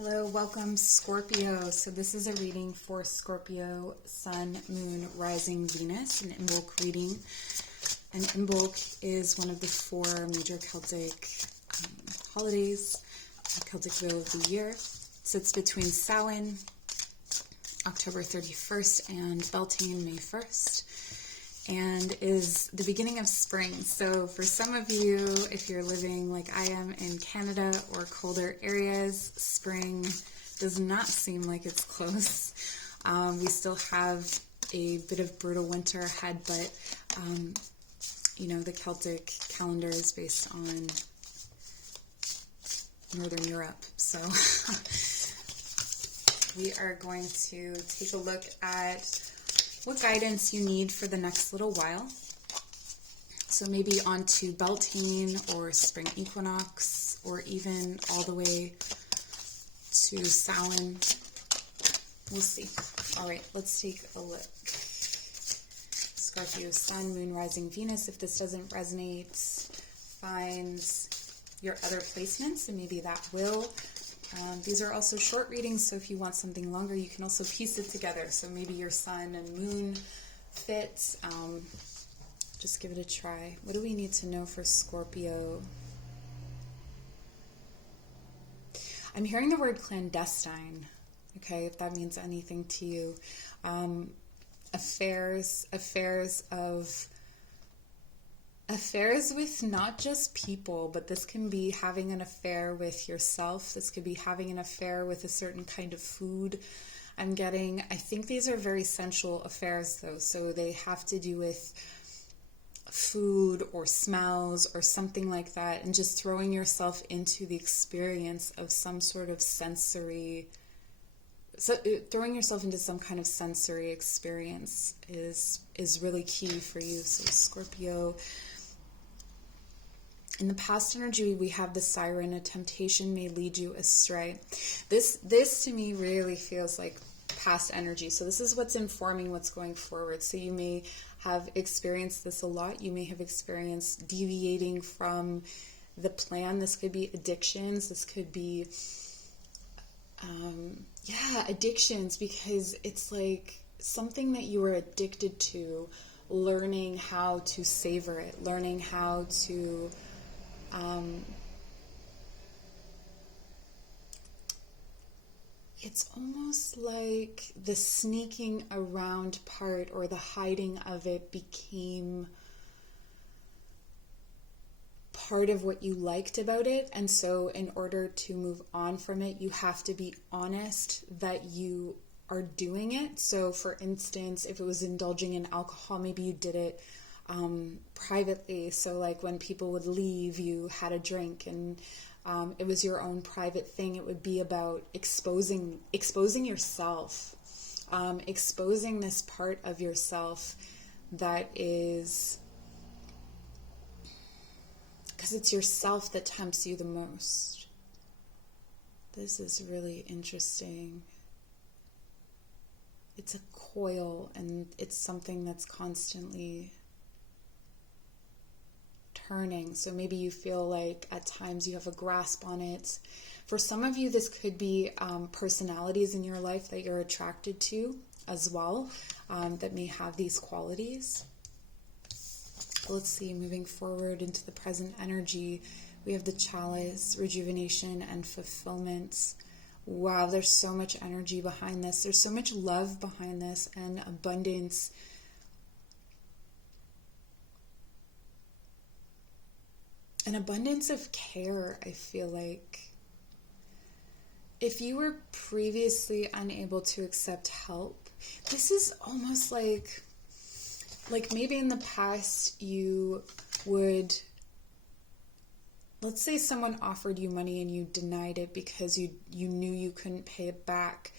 Hello, welcome Scorpio. So this is a reading for Scorpio Sun, Moon, Rising, Venus, an Imbolc reading. And Imbolc is one of the four major Celtic holidays, Celtic Wheel of the year. It sits between Samhain, October 31st, and Beltane, May 1st, and is the beginning of spring. So for some of you, if you're living like I am in Canada or colder areas, spring does not seem like it's close. We still have a bit of brutal winter ahead, but you know, the Celtic calendar is based on Northern Europe. So we are going to take a look at what guidance you need for the next little while. So maybe onto Beltane or spring equinox, or even all the way to Samhain. We'll see. All right, let's take a look. Scorpio Sun, Moon, Rising, Venus. If this doesn't resonate, find your other placements and maybe that will. These are also short readings, so if you want something longer, you can also piece it together. So maybe your sun and moon fits. Just give it a try. What do we need to know for Scorpio? I'm hearing the word clandestine, okay, if that means anything to you. Affairs with not just people, but this can be having an affair with yourself. This could be having an affair with a certain kind of food. I think these are very sensual affairs though, so they have to do with food or smells or something like that, and just throwing yourself into the experience of some sort of throwing yourself into some kind of sensory experience is really key for you. So Scorpio, in the past energy, we have the siren. A temptation may lead you astray. This to me really feels like past energy. So this is what's informing what's going forward. So you may have experienced this a lot. You may have experienced deviating from the plan. This could be addictions. This could be, addictions, because it's like something that you were addicted to, learning how to savor it, learning how to it's almost like the sneaking around part or the hiding of it became part of what you liked about it. And so in order to move on from it, you have to be honest that you are doing it. So for instance, if it was indulging in alcohol, maybe you did it privately. So like when people would leave, you had a drink, and it was your own private thing. It would be about exposing yourself, exposing this part of yourself that is, because it's yourself that tempts you the most. This is really interesting. It's a coil, and it's something that's constantly turning. So maybe you feel like at times you have a grasp on it. For some of you, this could be personalities in your life that you're attracted to as well, that may have these qualities. Let's see, moving forward into the present energy, we have the Chalice, Rejuvenation and Fulfillment. Wow, there's so much energy behind this. There's so much love behind this, and abundance. An abundance of care, I feel like. If you were previously unable to accept help, this is almost like maybe in the past you would, let's say someone offered you money and you denied it because you knew you couldn't pay it back.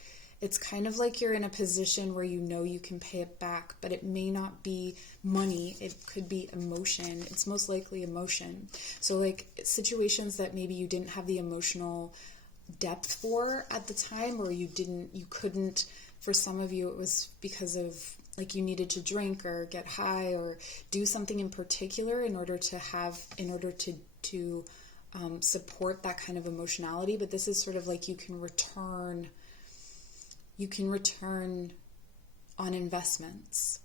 It's kind of like you're in a position where you know you can pay it back, but it may not be money. It could be emotion. It's most likely emotion. So like situations that maybe you didn't have the emotional depth for at the time, or you couldn't, for some of you it was because of like you needed to drink or get high or do something in particular in order to support that kind of emotionality, but this is sort of like you can return on investments.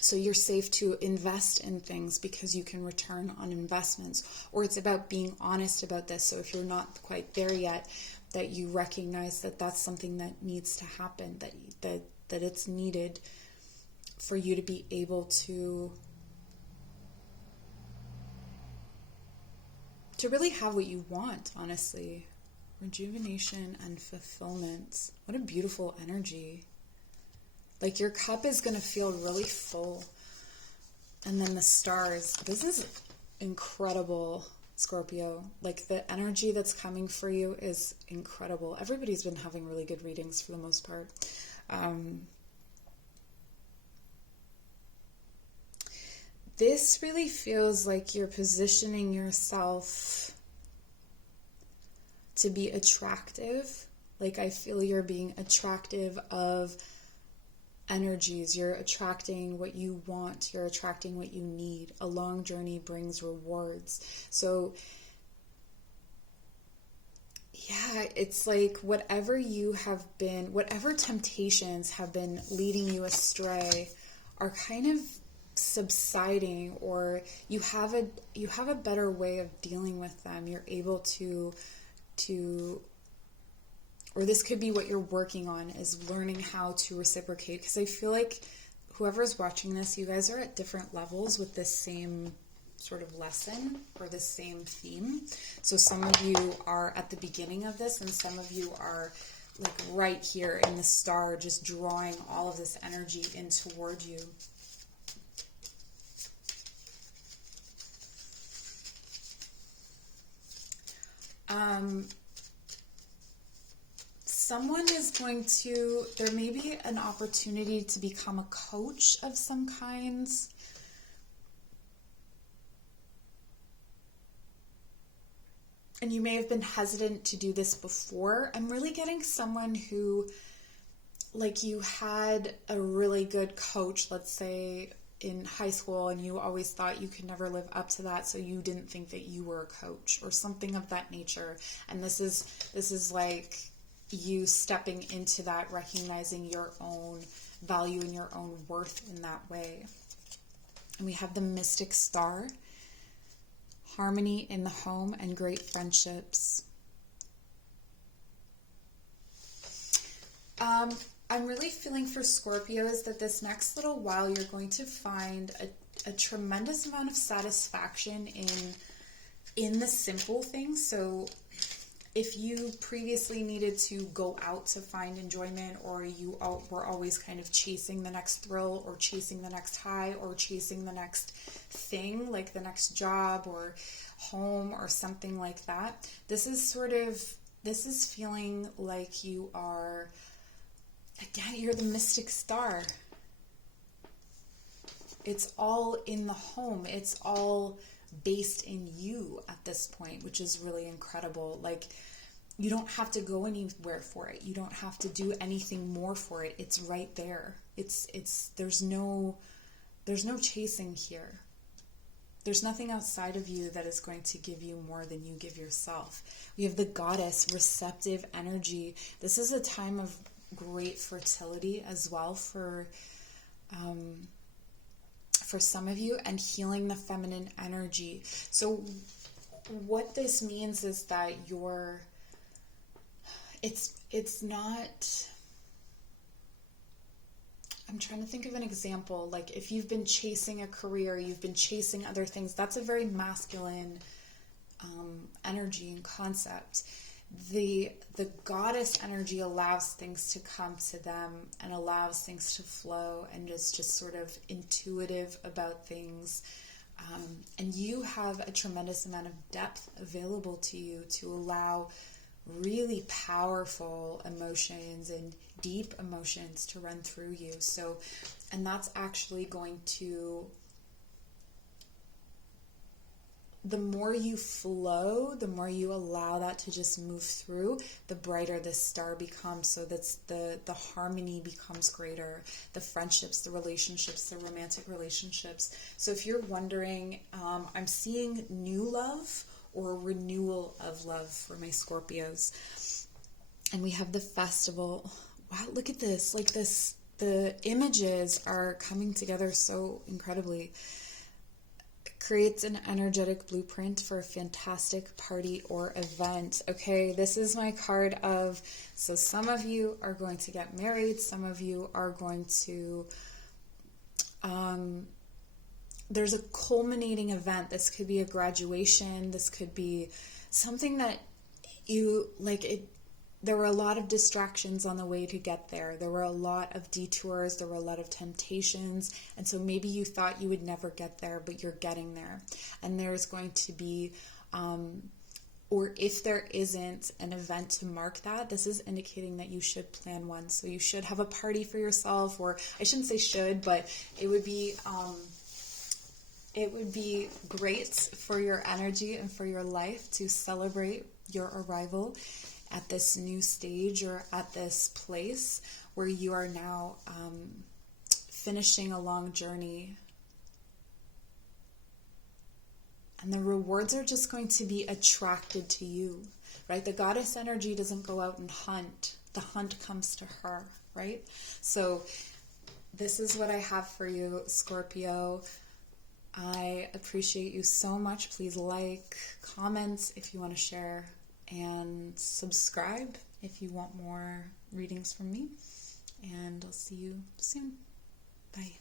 So you're safe to invest in things because you can return on investments. Or it's about being honest about this. So if you're not quite there yet, that you recognize that that's something that needs to happen, that it's needed for you to be able to really have what you want, honestly. Rejuvenation and fulfillment. What a beautiful energy. Like your cup is going to feel really full. And then the stars. This is incredible, Scorpio. Like the energy that's coming for you is incredible. Everybody's been having really good readings for the most part. This really feels like you're positioning yourself to be attractive. Like I feel you're being attractive of energies. You're attracting what you want. You're attracting what you need. A long journey brings rewards. So yeah, it's like whatever temptations have been leading you astray are kind of subsiding, or you have a better way of dealing with them. You're able to or this could be what you're working on, is learning how to reciprocate, because I feel like whoever's watching this, you guys are at different levels with this same sort of lesson or the same theme. So some of you are at the beginning of this, and some of you are like right here in the star, just drawing all of this energy in toward you. Someone is going to, there may be an opportunity to become a coach of some kind. And you may have been hesitant to do this before. I'm really getting someone who, like, you had a really good coach, let's say in high school, and you always thought you could never live up to that, so you didn't think that you were a coach or something of that nature. And this is like you stepping into that, recognizing your own value and your own worth in that way. And we have the mystic star, harmony in the home and great friendships. I'm really feeling for Scorpios that this next little while you're going to find a tremendous amount of satisfaction in the simple things. So if you previously needed to go out to find enjoyment, or you were always kind of chasing the next thrill or chasing the next high or chasing the next thing, like the next job or home or something like that, this is feeling like you are, again, you're the mystic star. It's all in the home. It's all based in you at this point, which is really incredible. Like, you don't have to go anywhere for it. You don't have to do anything more for it. It's right there. There's no chasing here. There's nothing outside of you that is going to give you more than you give yourself. We have the goddess, receptive energy. This is a time of great fertility as well for some of you, and healing the feminine energy. So what this means is that it's not, I'm trying to think of an example. Like if you've been chasing a career, you've been chasing other things, that's a very masculine energy and concept. The goddess energy allows things to come to them and allows things to flow, and is just sort of intuitive about things. And you have a tremendous amount of depth available to you to allow really powerful emotions and deep emotions to run through you. So, and that's actually going to, the more you flow, the more you allow that to just move through, the brighter this star becomes. So that's the harmony becomes greater, the friendships, the relationships, the romantic relationships. So if you're wondering, I'm seeing new love or renewal of love for my Scorpios. And we have the festival. Wow, look at this. Like this, the images are coming together so incredibly. It creates an energetic blueprint for a fantastic party or event. Okay, this is my card of, so some of you are going to get married, some of you are going to, there's a culminating event. This could be a graduation, this could be something that you, like, it. There were a lot of distractions on the way to get there. There were a lot of detours. There were a lot of temptations. And so maybe you thought you would never get there, but you're getting there. And there's going to be, or if there isn't an event to mark that, this is indicating that you should plan one. So you should have a party for yourself, or I shouldn't say should, but it would be great for your energy and for your life to celebrate your arrival at this new stage or at this place where you are now finishing a long journey. And the rewards are just going to be attracted to you, right? The goddess energy doesn't go out and hunt. The hunt comes to her, right? So this is what I have for you, Scorpio. I appreciate you so much. Please like, comment if you want to share, and subscribe if you want more readings from me. And I'll see you soon. Bye.